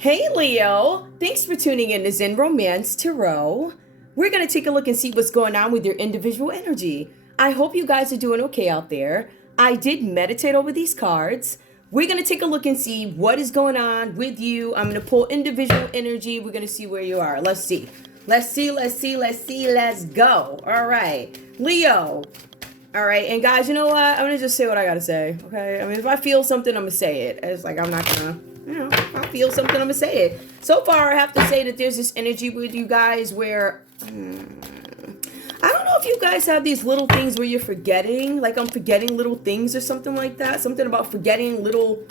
Hey Leo, thanks for tuning in to Zen Romance Tarot. We're going to take a look and see what's going on with your individual energy. I hope you guys are doing okay out there. I did meditate over these cards. We're going to take a look and see what is going on with you. I'm going to pull individual energy. We're going to see where you are. Let's see. Let's go. All right. Leo. All right. And guys, you know what? I'm going to just say what I got to say. Okay. I mean, if I feel something, I'm going to say it. It's like, I'm not going to. If I feel something, I'm gonna say it. So far, I have to say that there's this energy with you guys where I don't know if you guys have these little things where you're forgetting, like I'm forgetting little things or something like that. Something about forgetting little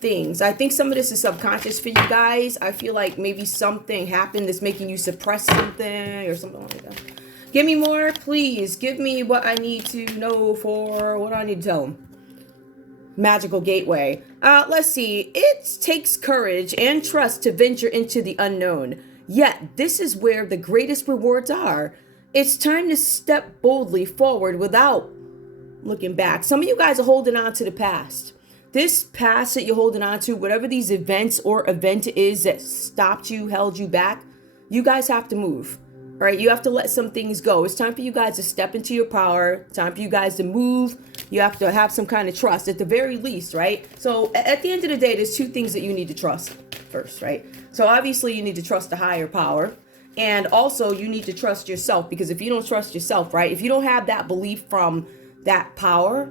things. I think some of this is subconscious for you guys. I feel like maybe something happened that's making you suppress something or something like that. Give me more, please. Give me what I need to know for what I need to tell them. Magical gateway. Let's see. It takes courage and trust to venture into the unknown. Yet, this is where the greatest rewards are. It's time to step boldly forward without looking back. Some of you guys are holding on to the past. This past that you're holding on to, whatever these events or event is that stopped you, held you back, you guys have to move. All right, you have to let some things go. It's time for you guys to step into your power. Time for you guys to move. You have to have some kind of trust at the very least, right? So at the end of the day, there's two things that you need to trust first, right? So obviously you need to trust the higher power. And also you need to trust yourself, because if you don't trust yourself, right? If you don't have that belief from that power,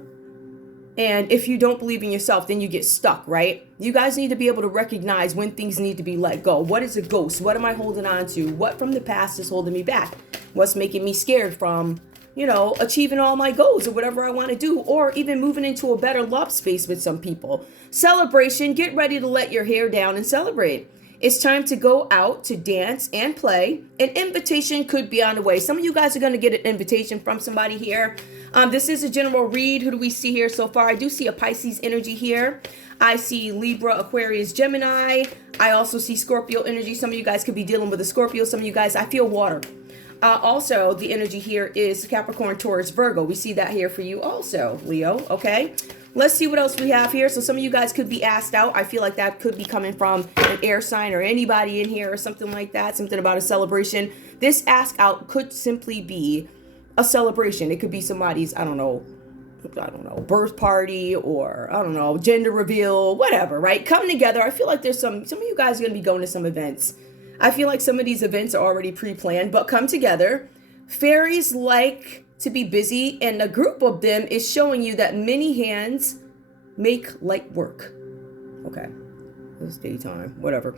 and if you don't believe in yourself, then you get stuck, right? You guys need to be able to recognize when things need to be let go. What is a ghost? What am I holding on to? What from the past is holding me back? What's making me scared from, achieving all my goals or whatever I want to do, or even moving into a better love space with some people? Celebration. Get ready to let your hair down and celebrate. It's time to go out to dance and play. An invitation could be on the way. Some of you guys are going to get an invitation from somebody here. This is a general read. Who do we see here so far? I do see a Pisces energy here. I see Libra, Aquarius, Gemini. I also see Scorpio energy. Some of you guys could be dealing with a Scorpio. Some of you guys, I feel water. Also, the energy here is Capricorn, Taurus, Virgo. We see that here for you also, Leo. Okay. Let's see what else we have here. So some of you guys could be asked out. I feel like that could be coming from an air sign or anybody in here or something like that. Something about a celebration. This ask out could simply be a celebration. It could be somebody's, I don't know, birth party, or I don't know, gender reveal, whatever, right? Come together. I feel like there's some of you guys are going to be going to some events. I feel like some of these events are already pre-planned, but come together. Fairies like to be busy, and a group of them is showing you that many hands make light work. Okay, it's daytime, whatever.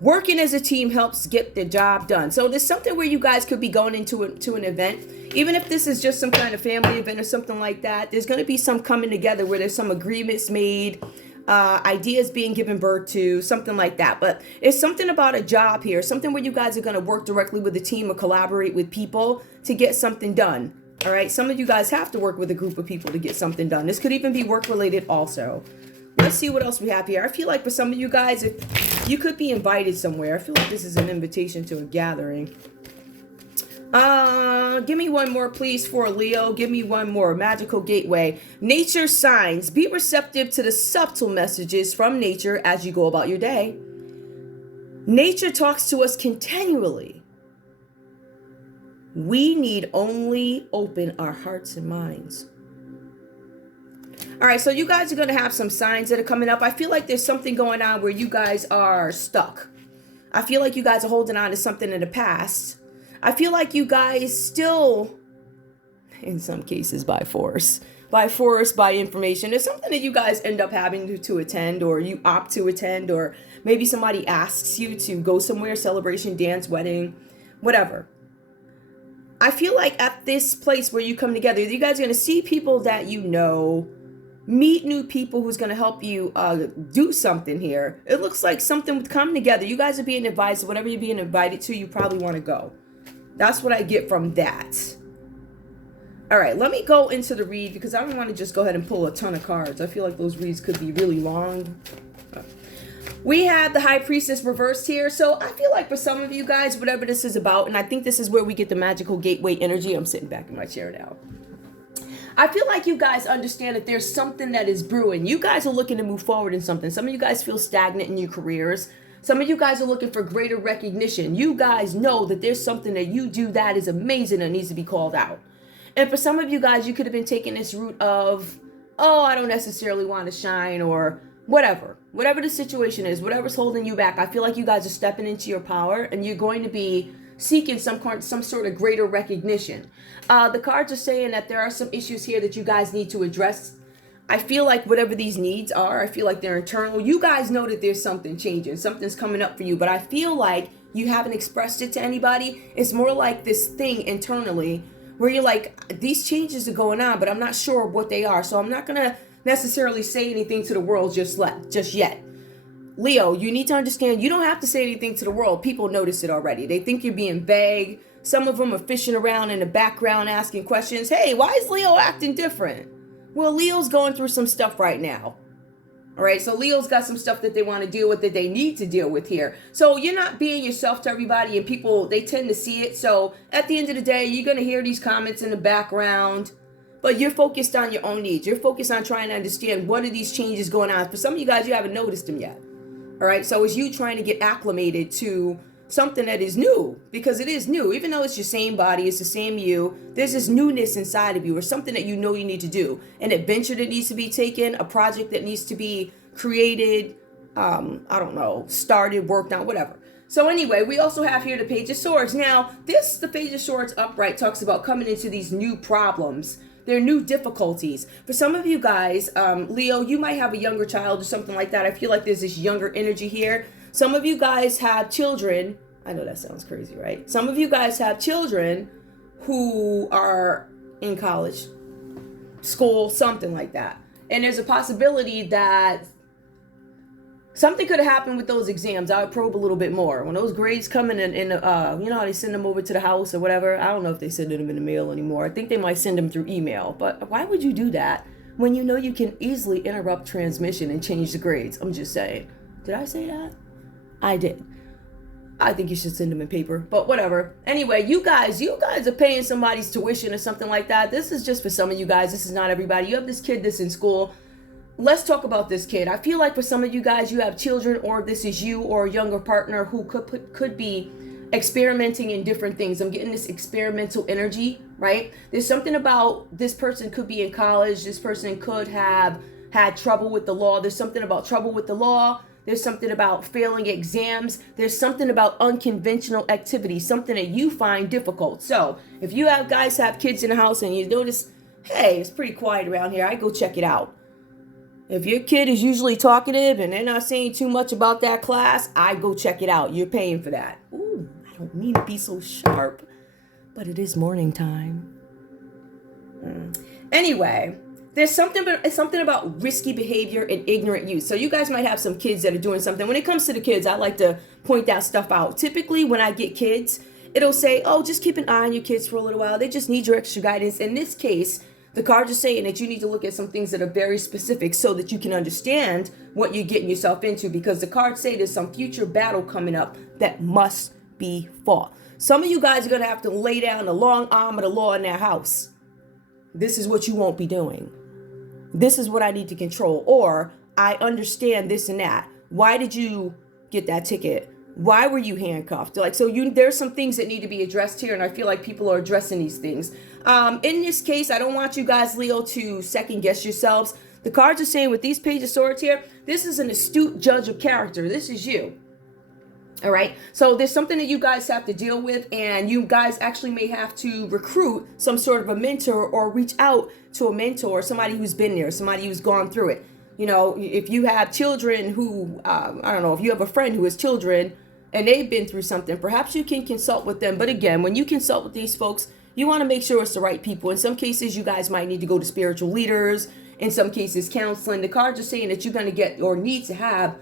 Working as a team helps get the job done. So there's something where you guys could be going into an event. Even if this is just some kind of family event or something like that, there's going to be some coming together where there's some agreements made, ideas being given birth to, something like that. But it's something about a job here, something where you guys are going to work directly with a team or collaborate with people to get something done. All right, some of you guys have to work with a group of people to get something done. This could even be work related also. Let's see what else we have here. I feel like for some of you guys, if you could be invited somewhere. I feel like this is an invitation to a gathering. Give me one more, please, for Leo. Give me one more. Magical gateway. Nature signs. Be receptive to the subtle messages from nature as you go about your day. Nature talks to us continually. We need only open our hearts and minds. All right, so you guys are going to have some signs that are coming up. I feel like there's something going on where you guys are stuck. I feel like you guys are holding on to something in the past. I feel like you guys still, in some cases, by force, by information. There's something that you guys end up having to attend, or you opt to attend, or maybe somebody asks you to go somewhere, celebration, dance, wedding, whatever. I feel like at this place where you come together, you guys are going to see people that you know, meet new people who's going to help you do something here. It looks like something would come together. You guys are being advised. Whatever you're being invited to, you probably want to go. That's what I get from that. All right, let me go into the read, because I don't want to just go ahead and pull a ton of cards. I feel like those reads could be really long. We have the High Priestess reversed here. So I feel like for some of you guys, whatever this is about, and I think this is where we get the magical gateway energy. I'm sitting back in my chair now. I feel like you guys understand that there's something that is brewing. You guys are looking to move forward in something. Some of you guys feel stagnant in your careers. Some of you guys are looking for greater recognition. You guys know that there's something that you do that is amazing that needs to be called out. And for some of you guys, you could have been taking this route of, oh, I don't necessarily want to shine, or whatever the situation is, whatever's holding you back. I feel like you guys are stepping into your power, and you're going to be seeking some sort of greater recognition. The cards are saying that there are some issues here that you guys need to address. I feel like whatever these needs are, I feel like they're internal. You guys know that there's something changing, something's coming up for you, but I feel like you haven't expressed it to anybody. It's more like this thing internally where you're like, these changes are going on, but I'm not sure what they are. So I'm not going to necessarily say anything to the world just yet. Leo, you need to understand, you don't have to say anything to the world. People notice it already. They think you're being vague. Some of them are fishing around in the background asking questions. Hey, why is Leo acting different? Well, Leo's going through some stuff right now. All right, so Leo's got some stuff that they want to deal with, that they need to deal with here. So you're not being yourself to everybody, and people, they tend to see it. So at the end of the day, you're going to hear these comments in the background, but you're focused on your own needs. You're focused on trying to understand what are these changes going on. For some of you guys, you haven't noticed them yet. All right, so it's you trying to get acclimated to something that is new, because it is new. Even though it's your same body, it's the same you, there's this newness inside of you, or something that you know you need to do, an adventure that needs to be taken, a project that needs to be created, I don't know, started, worked on, whatever. So anyway, we also have here the Page of Swords. Now, the Page of Swords upright talks about coming into these new problems. There are new difficulties. For some of you guys, Leo, you might have a younger child or something like that. I feel like there's this younger energy here. Some of you guys have children. I know that sounds crazy, right? Some of you guys have children who are in college, school, something like that. And there's a possibility that something could have happened with those exams. I would probe a little bit more. When those grades come in, you know how they send them over to the house or whatever? I don't know if they send them in the mail anymore. I think they might send them through email. But why would you do that when you know you can easily interrupt transmission and change the grades? I'm just saying. Did I say that? I did. I think you should send them in paper, but whatever. Anyway, you guys are paying somebody's tuition or something like that. This is just for some of you guys. This is not everybody. You have this kid that's in school. Let's talk about this kid. I feel like for some of you guys, you have children, or this is you or a younger partner who could be experimenting in different things. I'm getting this experimental energy, right? There's something about this person could be in college. This person could have had trouble with the law. There's something about trouble with the law. There's something about failing exams. There's something about unconventional activity, something that you find difficult. So if you guys have kids in the house and you notice, hey, it's pretty quiet around here, I go check it out. If your kid is usually talkative and they're not saying too much about that class, I go check it out. You're paying for that. Ooh, I don't mean to be so sharp, but it is morning time. Anyway, there's something about risky behavior and ignorant use. So you guys might have some kids that are doing something. When it comes to the kids, I like to point that stuff out. Typically, when I get kids, it'll say, oh, just keep an eye on your kids for a little while. They just need your extra guidance. In this case, the cards are saying that you need to look at some things that are very specific so that you can understand what you're getting yourself into, because the cards say there's some future battle coming up that must be fought. Some of you guys are going to have to lay down the long arm of the law in their house. This is what you won't be doing. This is what I need to control. Or I understand this and that. Why did you get that ticket? Why were you handcuffed? There's some things that need to be addressed here, and I feel like people are addressing these things. In this case, I don't want you guys, Leo, to second guess yourselves. The cards are saying with these Page of Swords here, this is an astute judge of character. This is you. All right. So there's something that you guys have to deal with, and you guys actually may have to recruit some sort of a mentor or reach out to a mentor, somebody who's been there, somebody who's gone through it. You know, if you have children who, I don't know, if you have a friend who has children and they've been through something, perhaps you can consult with them. But again, when you consult with these folks, you want to make sure it's the right people. In some cases, you guys might need to go to spiritual leaders. In some cases, counseling. The cards are saying that you're going to get or need to have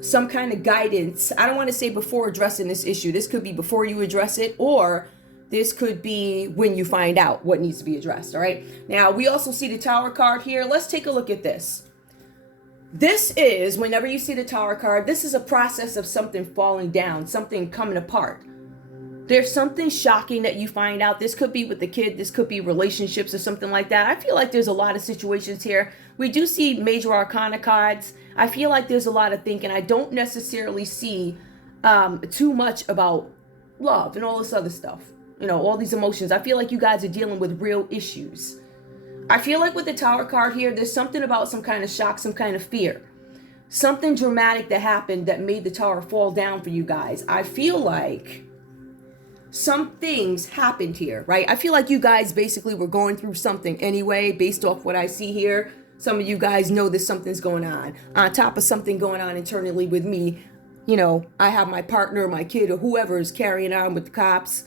some kind of guidance. I don't want to say before addressing this issue. This could be before you address it, or this could be when you find out what needs to be addressed. All right. Now, we also see the Tower card here. Let's take a look at this. This is, whenever you see the Tower card, this is a process of something falling down, something coming apart. There's something shocking that you find out. This could be with the kid. This could be relationships or something like that. I feel like there's a lot of situations here We do see major arcana cards. I feel like there's a lot of thinking. I don't necessarily see too much about love and all this other stuff. You know, all these emotions. I feel like you guys are dealing with real issues. I feel like with the Tower card here, there's something about some kind of shock, some kind of fear. Something dramatic that happened that made the Tower fall down for you guys. I feel like some things happened here, right? I feel like you guys basically were going through something anyway, based off what I see here. Some of you guys know that something's going on top of something going on internally with me. You know, I have my partner, my kid, or whoever is carrying on with the cops.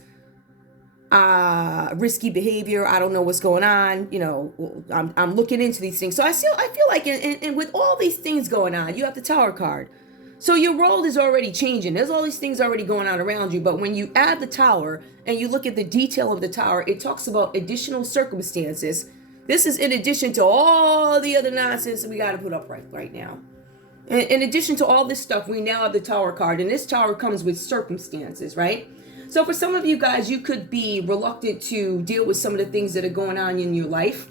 Risky behavior. I don't know what's going on. You know, I'm looking into these things. So I feel like in with all these things going on, you have the Tower card. So your world is already changing. There's all these things already going on around you. But when you add the Tower and you look at the detail of the Tower, it talks about additional circumstances. This is in addition to all the other nonsense that we got to put up right now. In addition to all this stuff, we now have the Tower card. And this Tower comes with circumstances, right? So for some of you guys, you could be reluctant to deal with some of the things that are going on in your life.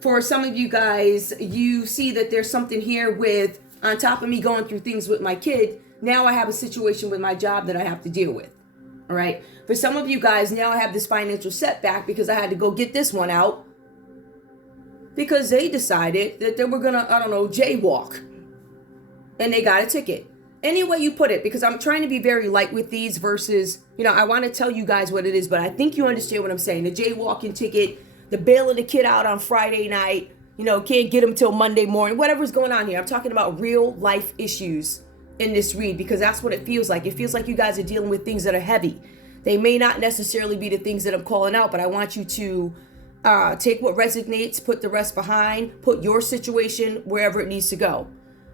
For some of you guys, you see that there's something here with, on top of me going through things with my kid, now I have a situation with my job that I have to deal with. All right. For some of you guys, now I have this financial setback because I had to go get this one out because they decided that they were going to, I don't know, jaywalk. And they got a ticket. Any way you put it, because I'm trying to be very light with these versus, you know, I want to tell you guys what it is, but I think you understand what I'm saying. The jaywalking ticket, the bailing the kid out on Friday night, you know, can't get him till Monday morning, whatever's going on here. I'm talking about real life issues in this read because that's what it feels like. It feels like you guys are dealing with things that are heavy. They may not necessarily be the things that I'm calling out, but I want you to take what resonates, put the rest behind, put your situation wherever it needs to go.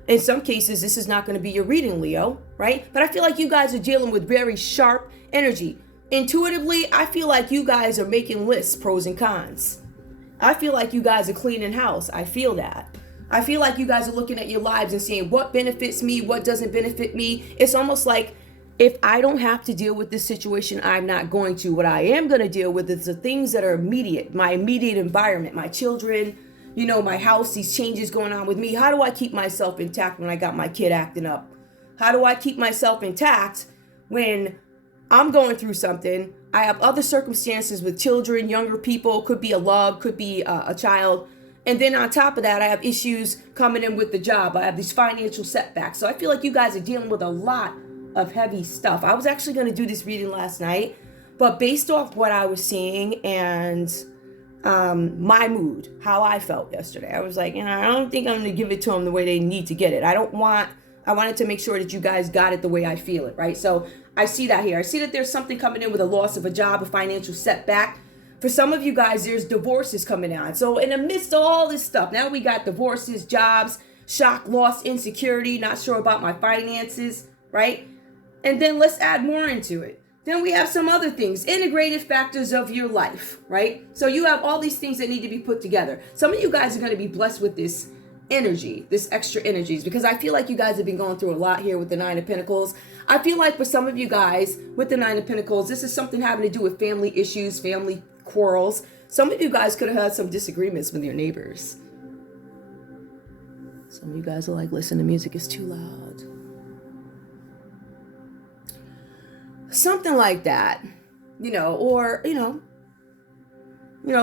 In some cases, this is not going to be your reading, Leo, right? But I feel like you guys are dealing with very sharp energy. Intuitively, I feel like you guys are making lists, pros and cons. I feel like you guys are cleaning house. I feel that. I feel like you guys are looking at your lives and saying what benefits me, what doesn't benefit me. It's almost like if I don't have to deal with this situation, I'm not going to. What I am going to deal with is the things that are immediate, my immediate environment, my children, you know, my house, these changes going on with me. How do I keep myself intact when I got my kid acting up? How do I keep myself intact when I'm going through something? I have other circumstances with children, younger people, could be a love, could be a child. And then on top of that, I have issues coming in with the job. I have these financial setbacks. So I feel like you guys are dealing with a lot of heavy stuff. I was actually going to do this reading last night, but based off what I was seeing and my mood, how I felt yesterday, I was like, you know, I don't think I'm going to give it to them the way they need to get it. I wanted to make sure that you guys got it the way I feel it, right? So I see that here. I see that there's something coming in with a loss of a job, a financial setback. For some of you guys, there's divorces coming on. So in the midst of all this stuff, now we got divorces, jobs, shock, loss, insecurity, not sure about my finances, right? And then let's add more into it. Then we have some other things, integrated factors of your life, right? So you have all these things that need to be put together. Some of you guys are going to be blessed with this energy, this extra energies, because I feel like you guys have been going through a lot here with the Nine of Pentacles. I feel like for some of you guys with the Nine of Pentacles, this is something having to do with family issues, family quarrels. Some of you guys could have had some disagreements with your neighbors. Some of you guys are like, listen, the music is too loud. Something like that, you know, or, you know,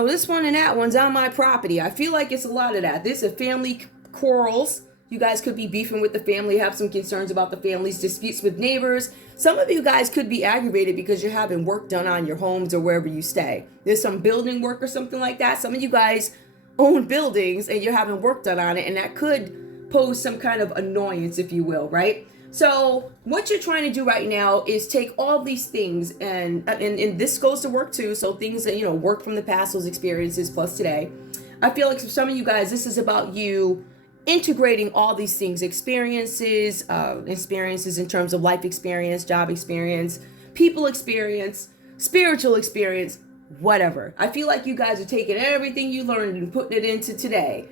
this one and that one's on my property. I feel like it's a lot of that. This is family quarrels. You guys could be beefing with the family, have some concerns about the family's disputes with neighbors. Some of you guys could be aggravated because you're having work done on your homes or wherever you stay. There's some building work or something like that. Some of you guys own buildings and you're having work done on it, and that could pose some kind of annoyance, if you will, right? So what you're trying to do right now is take all these things, and this goes to work too. So things that, you know, work from the past, those experiences plus today. I feel like for some of you guys, this is about you integrating all these things, experiences in terms of life experience, job experience, people experience, spiritual experience, whatever. I feel like you guys are taking everything you learned and putting it into today.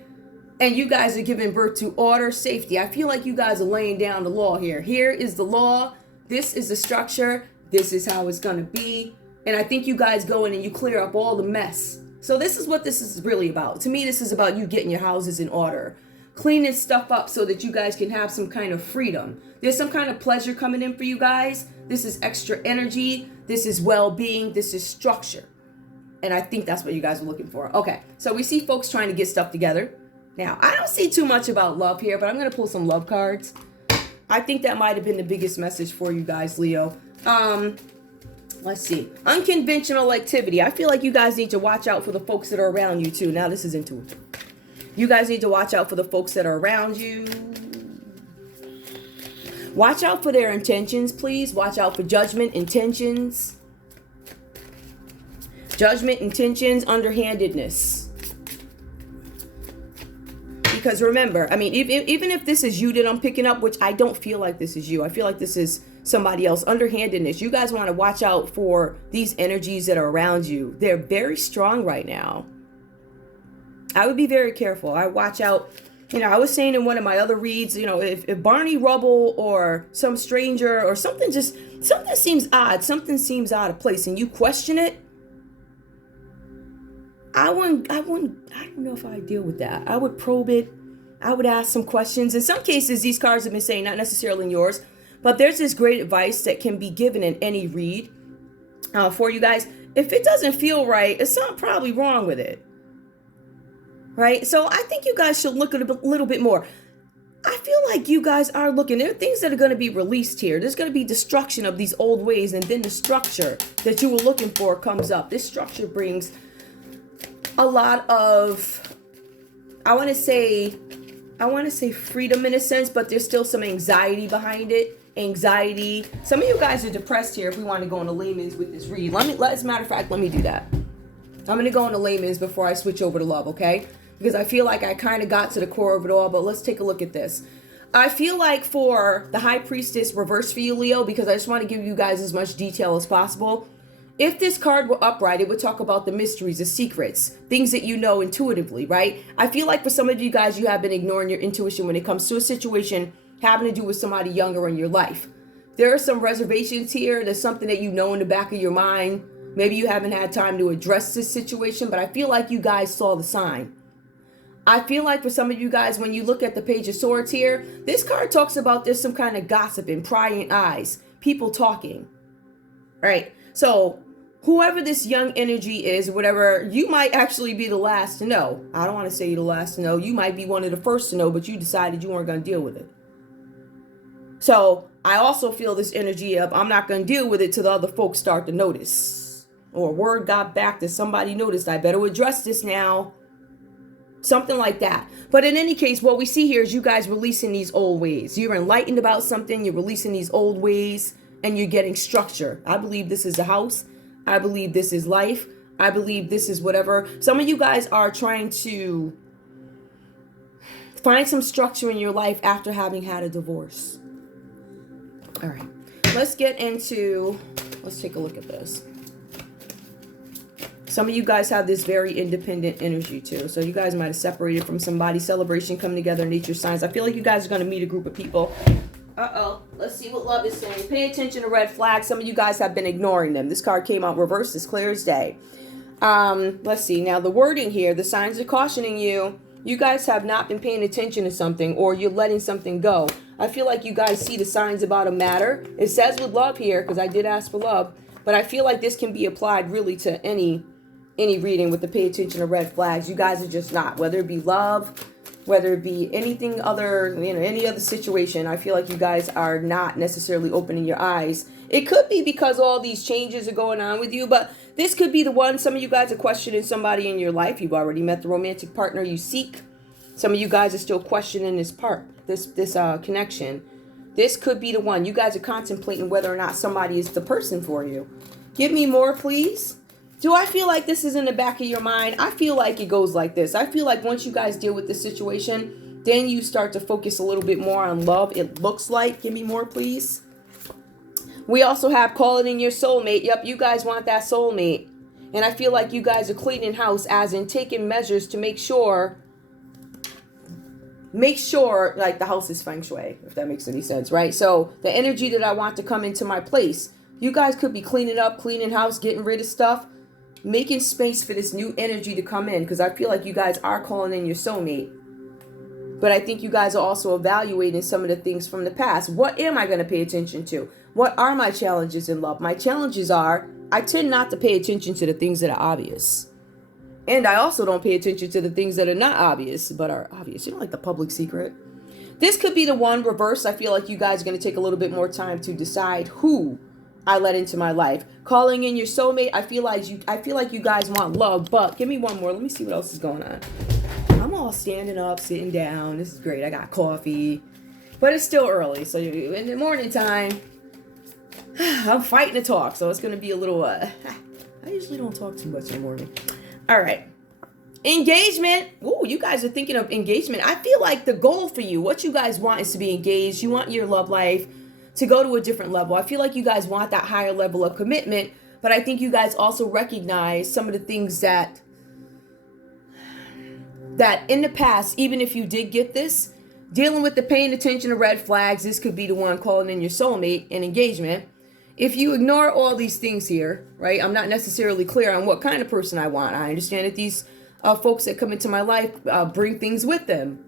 And you guys are giving birth to order, safety. I feel like you guys are laying down the law here. Here is the law. This is the structure. This is how it's going to be. And I think you guys go in and you clear up all the mess So this is what this is really about. To me, this is about you getting your houses in order, cleaning stuff up so that you guys can have some kind of freedom. There's some kind of pleasure coming in for you guys. This is extra energy. This is well-being. This is structure. And I think that's what you guys are looking for. Okay, so we see folks trying to get stuff together. Now, I don't see too much about love here, but I'm going to pull some love cards. I think that might have been the biggest message for you guys, Leo. Let's see. Unconventional activity. I feel like you guys need to watch out for the folks that are around you, too. Now, this is intuitive. You guys need to watch out for the folks that are around you. Watch out for their intentions, please. Watch out for judgment, intentions. Judgment, intentions, underhandedness. Because remember, I mean, even if this is you that I'm picking up, which I don't feel like this is you. I feel like this is somebody else. Underhandedness. You guys want to watch out for these energies that are around you. They're very strong right now. I would be very careful. I watch out. You know, I was saying in one of my other reads, you know, if Barney Rubble or some stranger or something seems odd, something seems out of place and you question it, I don't know if I deal with that. I would probe it. I would ask some questions. In some cases, these cards have been saying, not necessarily in yours, but there's this great advice that can be given in any read for you guys. If it doesn't feel right, it's something probably wrong with it. Right? So I think you guys should look at it a little bit more. I feel like you guys are looking. There are things that are going to be released here. There's going to be destruction of these old ways, and then the structure that you were looking for comes up. This structure brings a lot of, I want to say freedom in a sense, but there's still some anxiety behind it. Anxiety. Some of you guys are depressed here. If we want to go into layman's with this read, as a matter of fact, let me do that. I'm going to go into layman's before I switch over to love, okay? Because I feel like I kind of got to the core of it all, but let's take a look at this. I feel like for the High Priestess reverse for you, Leo, because I just want to give you guys as much detail as possible. If this card were upright, it would talk about the mysteries, the secrets, things that you know intuitively, right? I feel like for some of you guys, you have been ignoring your intuition when it comes to a situation having to do with somebody younger in your life. There are some reservations here. There's something that you know in the back of your mind. Maybe you haven't had time to address this situation, but I feel like you guys saw the sign. I feel like for some of you guys, when you look at the Page of Swords here, this card talks about there's some kind of gossiping, prying eyes, people talking, right? So whoever this young energy is, whatever, you might actually be the last to know. I don't want to say you're the last to know. You might be one of the first to know, but you decided you weren't going to deal with it. So I also feel this energy of I'm not going to deal with it till the other folks start to notice. Or word got back that somebody noticed. I better address this now. Something like that. But in any case, what we see here is you guys releasing these old ways. You're enlightened about something. You're releasing these old ways and you're getting structure. I believe this is a house. I believe this is life. I believe this is whatever. Some of you guys are trying to find some structure in your life after having had a divorce. All right. Let's take a look at this. Some of you guys have this very independent energy too. So you guys might have separated from somebody. Celebration, coming together, nature signs. I feel like you guys are going to meet a group of people. Let's see what love is saying. Pay attention to red flags. Some of you guys have been ignoring them. This card came out reversed, as clear as day. Let's see. Now the wording here, the signs are cautioning you. You guys have not been paying attention to something, or you're letting something go. I feel like you guys see the signs about a matter. It says with love here, because I did ask for love, but I feel like this can be applied really to any reading with the pay attention to red flags. You guys are just not, whether it be love, whether it be anything other, any other situation. I feel like you guys are not necessarily opening your eyes. It could be because all these changes are going on with you, but this could be the one. Some of you guys are questioning somebody in your life. You've already met the romantic partner you seek. Some of you guys are still questioning this connection. This could be the one. You guys are contemplating whether or not somebody is the person for you. Give me more, please. Do I feel like this is in the back of your mind? I feel like it goes like this. I feel like once you guys deal with this situation, then you start to focus a little bit more on love. It looks like. Give me more, please. We also have calling in your soulmate. Yep, you guys want that soulmate. And I feel like you guys are cleaning house, as in taking measures to make sure like the house is feng shui, if that makes any sense, right? So the energy that I want to come into my place, you guys could be cleaning up, cleaning house, getting rid of stuff. making space for this new energy to come in, because I feel like you guys are calling in your soulmate. But I think you guys are also evaluating some of the things from the past. What am I going to pay attention to? What are my challenges in love? My challenges are, I tend not to pay attention to the things that are obvious. And I also don't pay attention to the things that are not obvious, but are obvious. You know, like the public secret. This could be the one reverse. I feel like you guys are going to take a little bit more time to decide who I let into my life. Calling in your soulmate, I feel like you guys want love, but give me one more. Let me see what else is going on. I'm all standing up, sitting down. This is great. I got coffee, but it's still early. So in the morning time, I'm fighting to talk. So it's going to be a little, I usually don't talk too much in the morning. All right. Engagement. Ooh, you guys are thinking of engagement. I feel like the goal for you, what you guys want is to be engaged. You want your love life to go to a different level. I feel like you guys want that higher level of commitment, but I think you guys also recognize some of the things that in the past, even if you did get this, dealing with the paying attention to red flags, this could be the one calling in your soulmate and engagement. If you ignore all these things here, right, I'm not necessarily clear on what kind of person I want. I understand that these folks that come into my life bring things with them,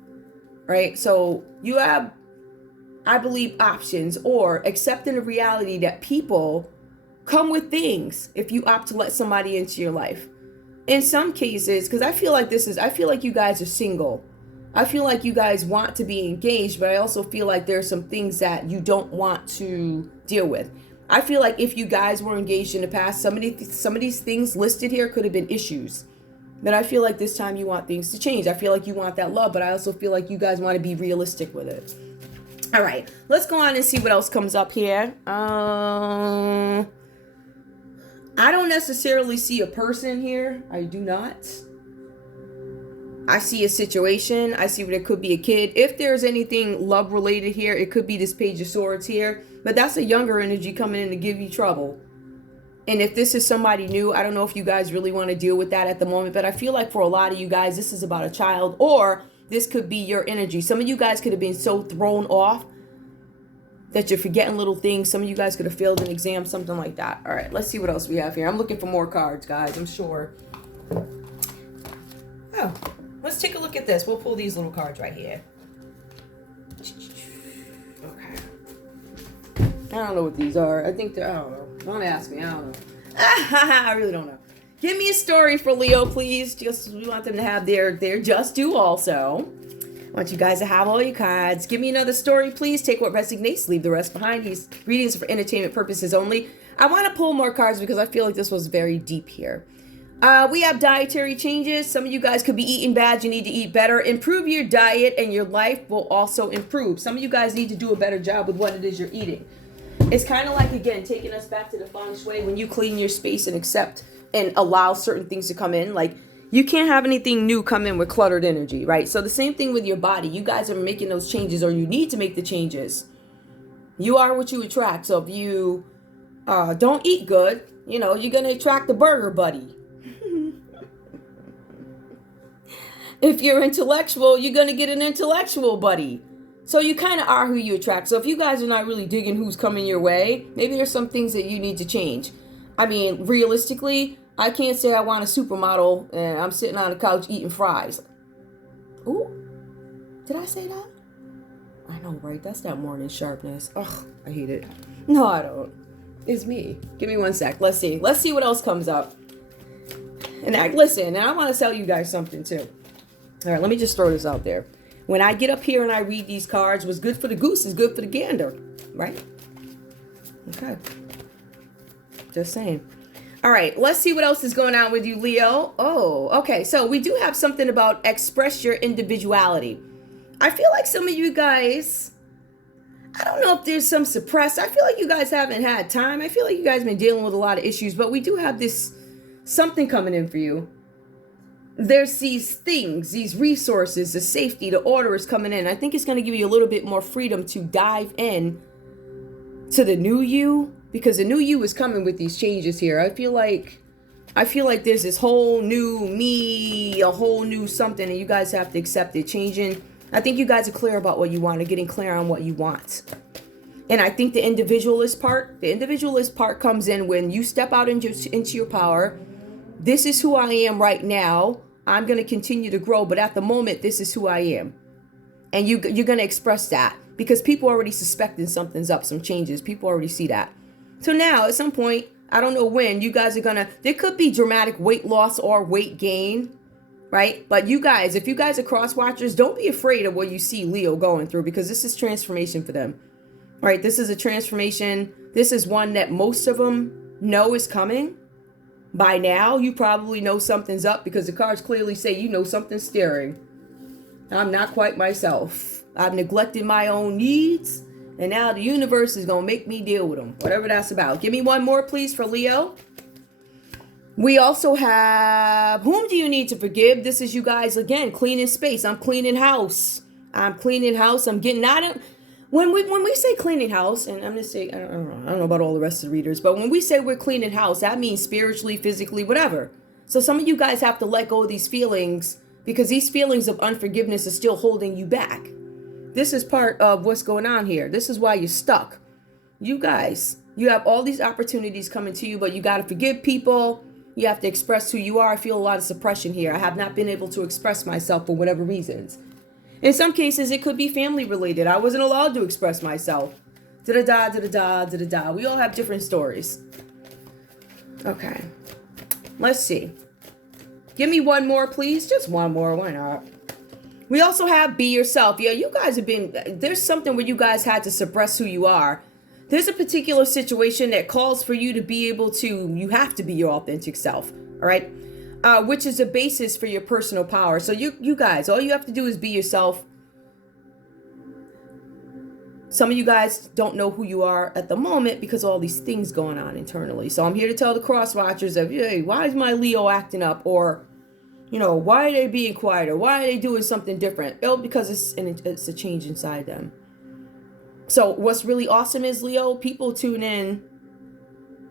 right? So you have, I believe, options, or accepting the reality that people come with things if you opt to let somebody into your life. In some cases, because I feel like you guys are single. I feel like you guys want to be engaged, but I also feel like there's some things that you don't want to deal with. I feel like if you guys were engaged in the past, some of these things listed here could have been issues. But I feel like this time you want things to change. I feel like you want that love, but I also feel like you guys want to be realistic with it. All right, let's go on and see what else comes up here. I don't necessarily see a person here. I do not. I see a situation. I see where there could be a kid. If there's anything love related here, it could be this Page of Swords here. But that's a younger energy coming in to give you trouble. And if this is somebody new, I don't know if you guys really want to deal with that at the moment. But I feel like for a lot of you guys, this is about a child, or this could be your energy. Some of you guys could have been so thrown off that you're forgetting little things. Some of you guys could have failed an exam, something like that. All right, let's see what else we have here. I'm looking for more cards, guys, I'm sure. Oh, let's take a look at this. We'll pull these little cards right here. Okay. I don't know what these are. I think they're, I don't know. Don't ask me, I don't know. I really don't know. Give me a story for Leo, please. Just, we want them to have their just due also. I want you guys to have all your cards. Give me another story, please. Take what resonates, leave the rest behind. These readings for entertainment purposes only. I want to pull more cards because I feel like this was very deep here. We have dietary changes. Some of you guys could be eating bad. You need to eat better. Improve your diet and your life will also improve. Some of you guys need to do a better job with what it is you're eating. It's kind of like, again, taking us back to the feng shui. When you clean your space and accept and allow certain things to come in, like, you can't have anything new come in with cluttered energy, right? So the same thing with your body. You guys are making those changes, or you need to make the changes. You are what you attract. So if you don't eat good, you know, you're going to attract the burger buddy. If you're intellectual, you're going to get an intellectual buddy. So you kind of are who you attract. So if you guys are not really digging who's coming your way, maybe there's some things that you need to change. I mean, realistically, I can't say I want a supermodel and I'm sitting on the couch eating fries. Ooh, did I say that? I know, right? That's that morning sharpness. Ugh, I hate it. No, I don't. It's me. Give me one sec. Let's see. Let's see what else comes up. And listen, and I want to tell you guys something too. All right, let me just throw this out there. When I get up here and I read these cards, what's good for the goose is good for the gander, right? Okay. Just saying. All right, let's see what else is going on with you, Leo. Oh, okay. So we do have something about express your individuality. I feel like some of you guys, I don't know if there's some suppressed. I feel like you guys haven't had time. I feel like you guys have been dealing with a lot of issues, but we do have this something coming in for you. There's these things, these resources, the safety, the order is coming in. I think it's going to give you a little bit more freedom to dive in to the new you, because the new you is coming with these changes here. I feel like there's this whole new me, a whole new something, and you guys have to accept it, changing. I think you guys are clear about what you want, or getting clear on what you want. And I think the individualist part comes in when you step out into your power This is who I am right now. I'm going to continue to grow, but at the moment, this is who I am. And you're going to express that because people are already suspecting something's up, some changes. People already see that. So now at some point, I don't know when, you guys are going to, there could be dramatic weight loss or weight gain, right? But you guys, if you guys are cross watchers, don't be afraid of what you see Leo going through because this is transformation for them, right? This is a transformation. This is one that most of them know is coming. By now, you probably know something's up because the cards clearly say you know something's stirring. I'm not quite myself. I've neglected my own needs, and now the universe is going to make me deal with them, whatever that's about. Give me one more, please, for Leo. We also have, whom do you need to forgive? This is you guys, again, cleaning space. I'm cleaning house. I'm cleaning house. I'm getting out of... When we say cleaning house, and I'm going to say, I don't know about all the rest of the readers, but when we say we're cleaning house, that means spiritually, physically, whatever. So some of you guys have to let go of these feelings because these feelings of unforgiveness are still holding you back. This is part of what's going on here. This is why you're stuck. You guys, you have all these opportunities coming to you, but you got to forgive people. You have to express who you are. I feel a lot of suppression here. I have not been able to express myself for whatever reasons. In some cases, it could be family related. I wasn't allowed to express myself. Da-da-da, da-da-da, da-da-da. We all have different stories. Okay. Let's see. Give me one more, please. Just one more. Why not? We also have be yourself. Yeah, you guys have been... There's something where you guys had to suppress who you are. There's a particular situation that calls for you to be able to... You have to be your authentic self. All right? Which is the basis for your personal power. So you guys, all you have to do is be yourself. Some of you guys don't know who you are at the moment because of all these things going on internally. So I'm here to tell the cross watchers of, hey, why is my Leo acting up? Or, you know, why are they being quiet? Or why are they doing something different? Oh, because it's a change inside them. So what's really awesome is, Leo, people tune in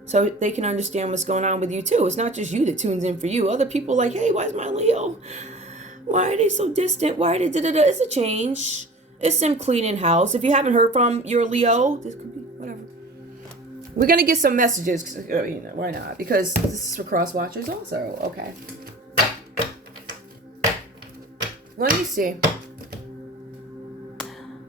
so they can understand what's going on with you too. It's not just you that tunes in for you. Other people like, hey, why is my Leo? Why are they so distant? Why are they da-da-da? It's a change. It's them cleaning house. If you haven't heard from your Leo, this could be whatever. We're going to get some messages. You know, why not? Because this is for cross watchers also. Okay. Let me see.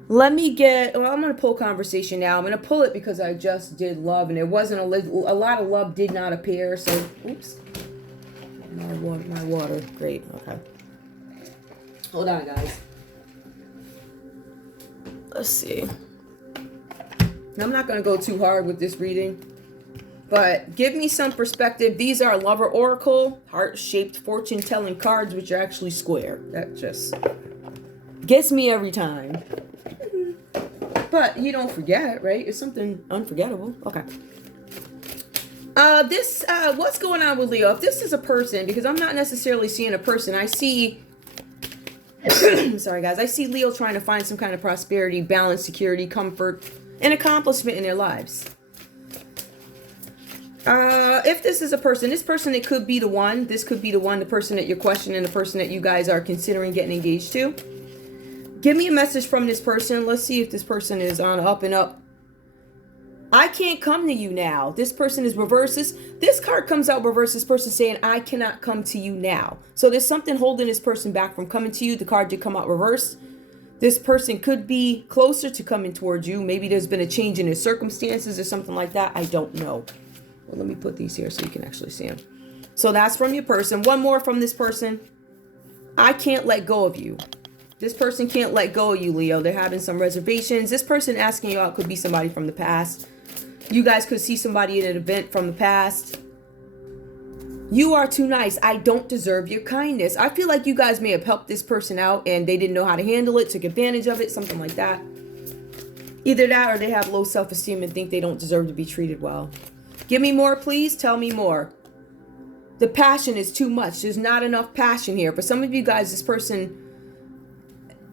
Let me get, well, I'm going to pull conversation now. I'm going to pull it because I just did love, and it wasn't a lot of love did not appear. So, oops. My water. Great. Okay. Hold on, guys. Let's see. I'm not going to go too hard with this reading, but give me some perspective. These are Lover Oracle, heart-shaped fortune-telling cards, which are actually square. That just gets me every time. But you don't forget, right? It's something unforgettable. Okay. What's going on with Leo? If this is a person, because I'm not necessarily seeing a person, I see, sorry guys, I see Leo trying to find some kind of prosperity, balance, security, comfort, and accomplishment in their lives. If this is a person, this person, it could be the one. This could be the one, the person that you're questioning, the person that you guys are considering getting engaged to. Give me a message from this person. Let's see if this person is on up and up. I can't come to you now. This person is reversed. This card comes out reversed. This person saying, I cannot come to you now. So there's something holding this person back from coming to you. The card did come out reversed. This person could be closer to coming towards you. Maybe there's been a change in his circumstances or something like that. I don't know. Well, let me put these here so you can actually see them. So that's from your person. One more from this person. I can't let go of you. This person can't let go of you, Leo. They're having some reservations. This person asking you out could be somebody from the past. You guys could see somebody in an event from the past. You are too nice. I don't deserve your kindness. I feel like you guys may have helped this person out and they didn't know how to handle it, took advantage of it, something like that. Either that or they have low self-esteem and think they don't deserve to be treated well. Give me more, please. Tell me more. The passion is too much. There's not enough passion here. For some of you guys, this person...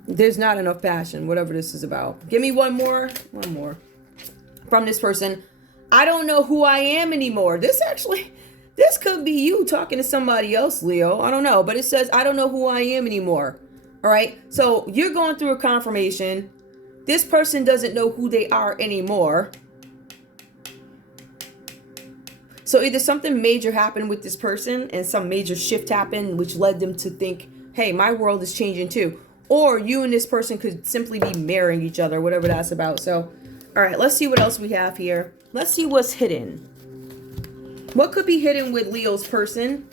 There's not enough passion, whatever this is about. Give me one more from this person. I don't know who I am anymore. This could be you talking to somebody else, Leo. I don't know, but it says, I don't know who I am anymore. All right. So you're going through a confirmation. This person doesn't know who they are anymore. So either something major happened with this person and some major shift happened, which led them to think, hey, my world is changing too. Or you and this person could simply be marrying each other, whatever that's about. So, all right, let's see what else we have here. Let's see what's hidden. What could be hidden with Leo's person?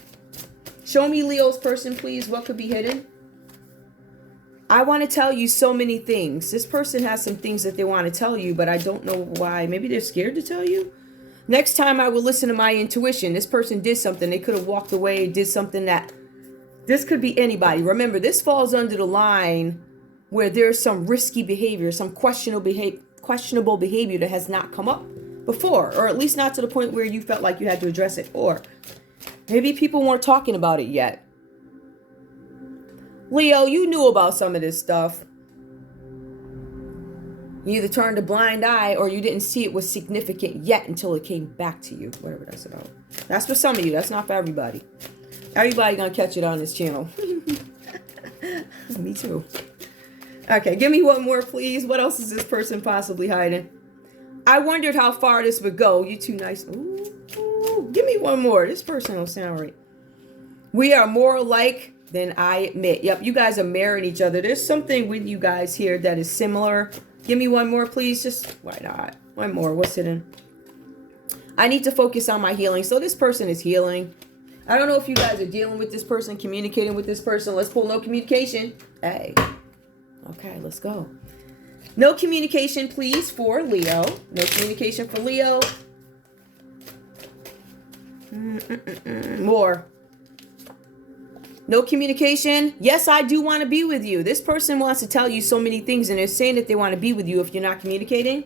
Show me Leo's person, please. What could be hidden? I want to tell you so many things. This person has some things that they want to tell you, but I don't know why. Maybe they're scared to tell you. Next time I will listen to my intuition. This person did something. They could have walked away, did something that... This could be anybody. Remember, this falls under the line where there's some risky behavior, some questionable behavior that has not come up before, or at least not to the point where you felt like you had to address it. Or maybe people weren't talking about it yet. Leo, you knew about some of this stuff. You either turned a blind eye or you didn't see it was significant yet until it came back to you. Whatever that's about. That's for some of you. That's not for everybody. Everybody gonna catch it on this channel. Me too. Okay, give me one more, please. What else is this person possibly hiding? I wondered how far this would go. You too nice. Ooh, give me one more. This person don't sound right. We are more alike than I admit. Yep, you guys are marrying each other. There's something with you guys here that is similar. Give me one more, please. Just, why not? One more. What's it in? I need to focus on my healing. So this person is healing. I don't know if you guys are dealing with this person, communicating with this person. Let's pull no communication. Hey. Okay, let's go. No communication, please, for Leo. No communication for Leo. More. No communication. Yes, I do want to be with you. This person wants to tell you so many things, and they're saying that they want to be with you if you're not communicating.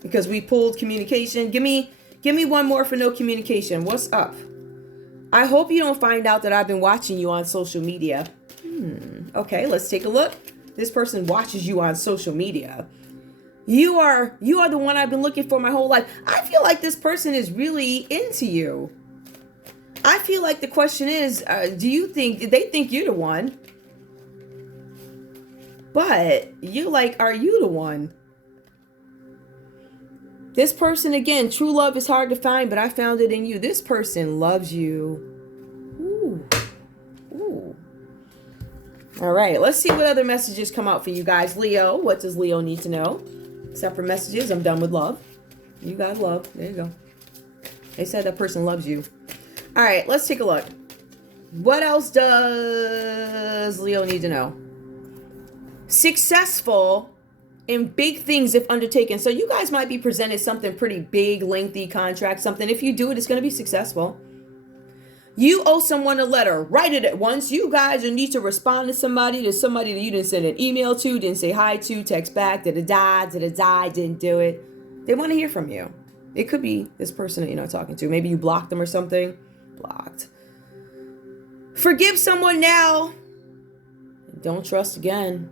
Because we pulled communication. Give me one more for no communication. What's up? I hope you don't find out that I've been watching you on social media. Okay, let's take a look. This person watches you on social media. You are the one I've been looking for my whole life. I feel like this person is really into you. I feel like the question is, did they think you're the one? But you are you the one? This person, again, true love is hard to find, but I found it in you. This person loves you. Ooh. All right, let's see what other messages come out for you guys. Leo, what does Leo need to know? Except for messages, I'm done with love. You got love. There you go. They said that person loves you. All right, let's take a look. What else does Leo need to know? Successful in big things if undertaken. So you guys might be presented something pretty big, lengthy contract, something. If you do it, it's going to be successful. You owe someone a letter. Write it at once. You guys need to respond to somebody that you didn't send an email to, didn't say hi to, text back, didn't do it. They want to hear from you. It could be this person that you're not talking to. Maybe you blocked them or something. Blocked. Forgive someone now. Don't trust again.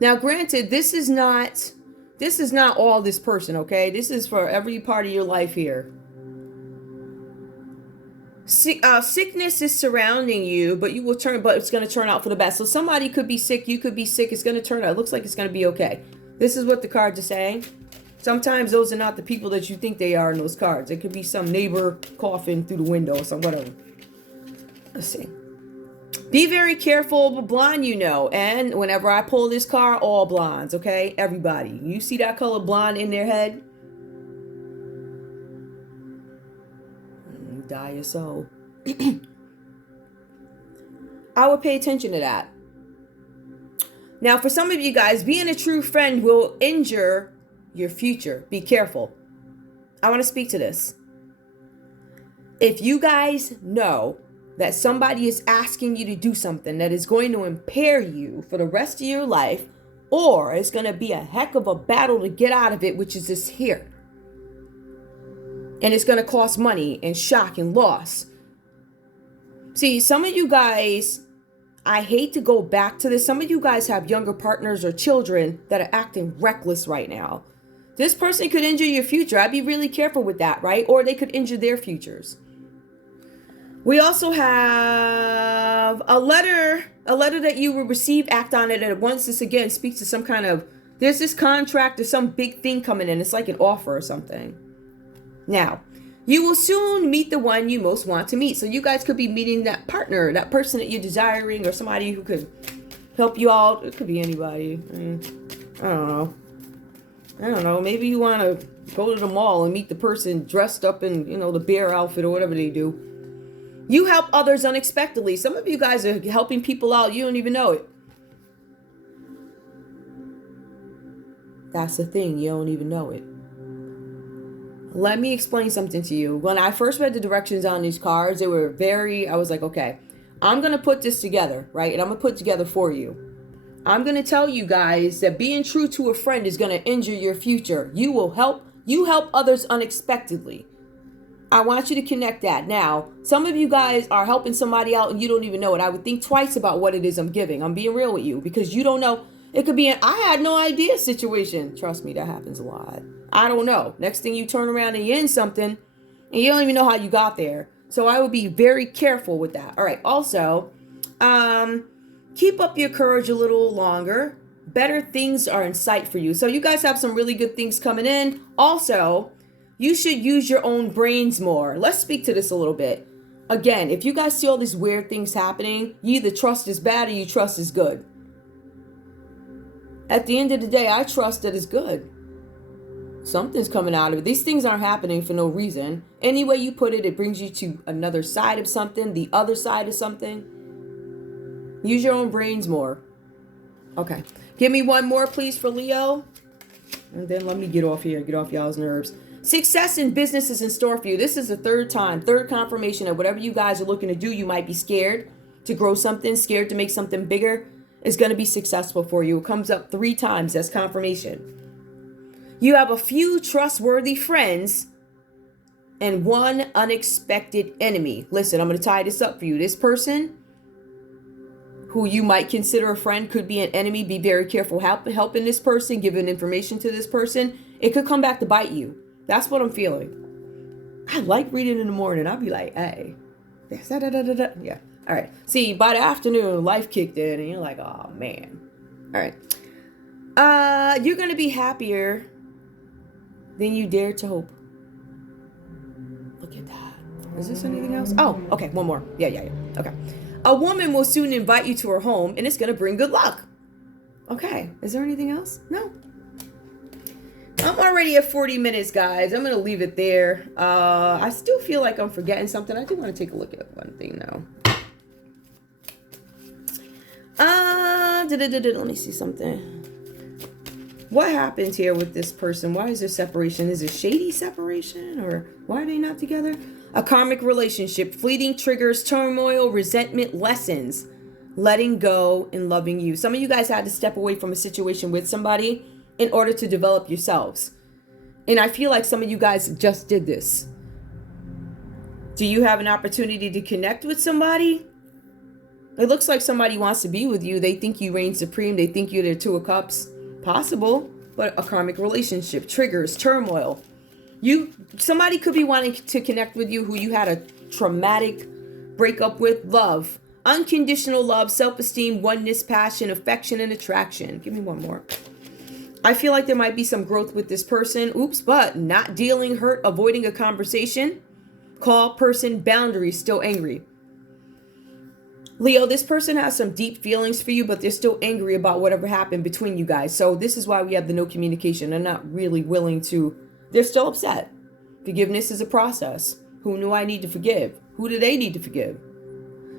Now, granted, this is not all this person, okay? This is for every part of your life here. Sickness is surrounding you, but it's going to turn out for the best. So somebody could be sick, you could be sick. It's going to turn out. It looks like it's going to be okay. This is what the cards are saying. Sometimes those are not the people that you think they are in those cards. It could be some neighbor coughing through the window or something, whatever. Let's see. Be very careful, blonde, and whenever I pull this card, all blondes, okay? Everybody. You see that color blonde in their head? You die your soul. I would pay attention to that. Now, for some of you guys, being a true friend will injure your future. Be careful. I want to speak to this. If you guys know that somebody is asking you to do something that is going to impair you for the rest of your life, or it's going to be a heck of a battle to get out of it, which is this here, and it's going to cost money and shock and loss. See, some of you guys, I hate to go back to this. Some of you guys have younger partners or children that are acting reckless right now. This person could injure your future. I'd be really careful with that, right? Or they could injure their futures. We also have a letter that you will receive, act on it at once. This again speaks to some kind of, there's this contract or some big thing coming in. It's like an offer or something. Now, You will soon meet the one you most want to meet. So you guys could be meeting that partner, that person that you're desiring, or somebody who could help you out. It could be anybody. I don't know. Maybe you want to go to the mall and meet the person dressed up in, the bear outfit or whatever they do. You help others unexpectedly. Some of you guys are helping people out. You don't even know it. That's the thing. You don't even know it. Let me explain something to you. When I first read the directions on these cards, I was like, okay, I'm going to put this together, right? And I'm going to put it together for you. I'm going to tell you guys that being true to a friend is going to injure your future. You help others unexpectedly. I want you to connect that. Now, some of you guys are helping somebody out and you don't even know it. I would think twice about what it is I'm giving. I'm being real with you because you don't know. It could be an I had no idea situation. Trust me, that happens a lot. I don't know. Next thing you turn around and you're in something and you don't even know how you got there. So I would be very careful with that. All right. Also, keep up your courage a little longer. Better things are in sight for you. So you guys have some really good things coming in. Also, you should use your own brains more. Let's speak to this a little bit. Again, if you guys see all these weird things happening, you either trust is bad or you trust is good. At the end of the day, I trust that it's good. Something's coming out of it. These things aren't happening for no reason. Any way you put it, it brings you to another side of something, the other side of something. Use your own brains more. Okay. Give me one more, please, for Leo. And then let me get off here. Get off y'all's nerves. Success in business is in store for you. This is the third confirmation that whatever you guys are looking to do, you might be scared to grow something, scared to make something bigger, is going to be successful for you. It comes up 3 times as confirmation. You have a few trustworthy friends and one unexpected enemy. Listen, I'm going to tie this up for you. This person who you might consider a friend could be an enemy. Be very careful helping this person, giving information to this person. It could come back to bite you. That's what I'm feeling. I like reading in the morning. I'll be like, hey. Yeah. All right. See, by the afternoon, life kicked in and you're like, oh, man. All right. You're going to be happier than you dare to hope. Look at that. Is this anything else? Oh, okay. One more. Yeah. Okay. A woman will soon invite you to her home and it's going to bring good luck. Okay. Is there anything else? No. I'm already at 40 minutes, guys. I'm going to leave it there. I still feel like I'm forgetting something. I do want to take a look at one thing now. Let me see something. What happened here with this person? Why is there separation? Is it shady separation or why are they not together? A karmic relationship, fleeting triggers, turmoil, resentment, lessons, letting go and loving you. Some of you guys had to step away from a situation with somebody in order to develop yourselves. And I feel like some of you guys just did this. Do you have an opportunity to connect with somebody? It looks like somebody wants to be with you. They think you reign supreme. They think you're their 2 of cups. Possible, but a karmic relationship, triggers, turmoil. Somebody could be wanting to connect with you who you had a traumatic breakup with. Love, unconditional love, self-esteem, oneness, passion, affection, and attraction. Give me one more. I feel like there might be some growth with this person. But not dealing, hurt, avoiding a conversation. Call person, boundaries, still angry. Leo, this person has some deep feelings for you, but they're still angry about whatever happened between you guys. So this is why we have the no communication. They're not really willing to. They're still upset. Forgiveness is a process. Who do I need to forgive? Who do they need to forgive?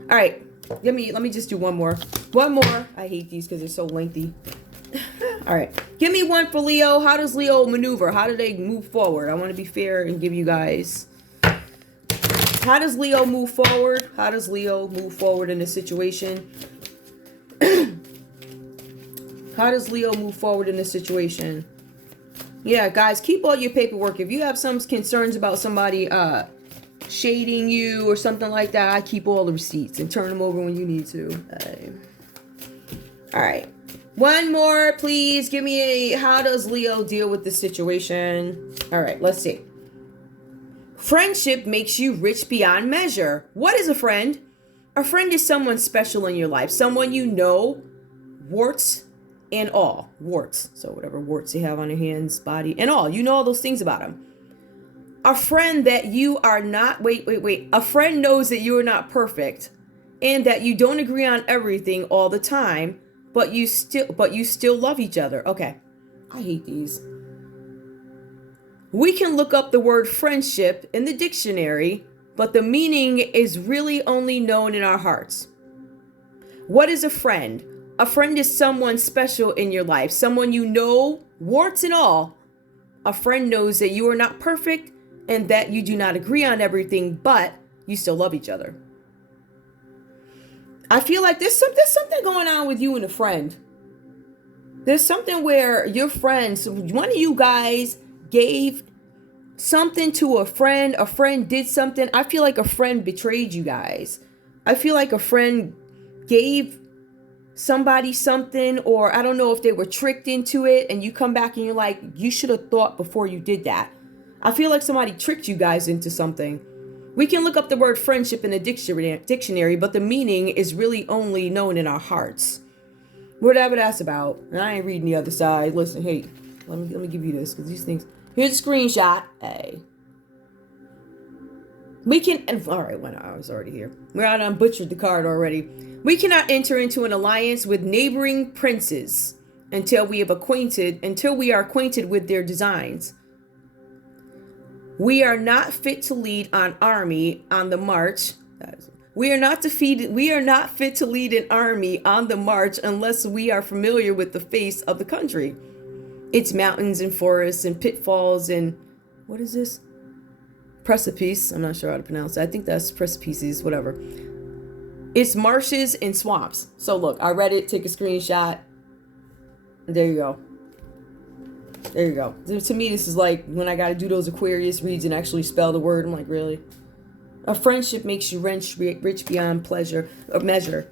All right. Let me just do one more. One more. I hate these because they're so lengthy. All right. Give me one for Leo. How does Leo maneuver? How do they move forward? I want to be fair and give you guys. How does Leo move forward? How does Leo move forward in this situation? How does Leo move forward in this situation? Yeah, guys, keep all your paperwork. If you have some concerns about somebody shading you or something like that, I keep all the receipts and turn them over when you need to. All right. One more, please. Give me how does Leo deal with this situation? All right, let's see. Friendship makes you rich beyond measure. What is a friend? A friend is someone special in your life. Someone you know, warts and all. Warts. So whatever warts you have on your hands, body, and all. You know all those things about them. A friend that you are not, wait. A friend knows that you are not perfect and that you don't agree on everything all the time, but you still love each other. Okay. I hate these. We can look up the word friendship in the dictionary, but the meaning is really only known in our hearts. What is a friend? A friend is someone special in your life, someone you know, warts and all. A friend knows that you are not perfect and that you do not agree on everything, but you still love each other. I feel like there's something going on with you and a friend. There's something where your friends, one of you guys gave something to a friend did something. I feel like a friend betrayed you guys. I feel like a friend gave somebody something, or I don't know if they were tricked into it, and you come back and you're like, you should have thought before you did that. I feel like somebody tricked you guys into something. We can look up the word friendship in the dictionary, but the meaning is really only known in our hearts. Whatever that's about. And I ain't reading the other side. Listen, hey, let me give you this, because these things. Here's a screenshot. Hey. We can, all right, well, I was already here. We're out on butchered the card already. We cannot enter into an alliance with neighboring princes until we are acquainted with their designs. We are not fit to lead an army on the march. We are not fit to lead an army on the march unless we are familiar with the face of the country. Its mountains and forests and pitfalls and what is this? Precipice. I'm not sure how to pronounce it. I think that's precipices, whatever. It's marshes and swamps. So look, I read it, take a screenshot. There you go. There you go. To me, this is like when I got to do those Aquarius reads and actually spell the word. I'm like, really? A friendship makes you rich beyond measure.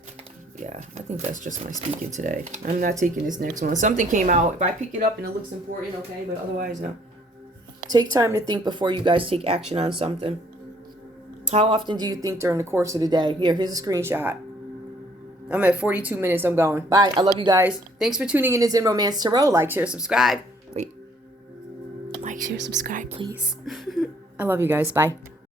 Yeah, I think that's just my speaking today. I'm not taking this next one. Something came out. If I pick it up and it looks important, okay, but otherwise, no. Take time to think before you guys take action on something. How often do you think during the course of the day? Here's a screenshot. I'm at 42 minutes. I'm going. Bye. I love you guys. Thanks for tuning in to Zen Romance Tarot. Like, share, subscribe. Wait. Like, share, subscribe, please. I love you guys. Bye.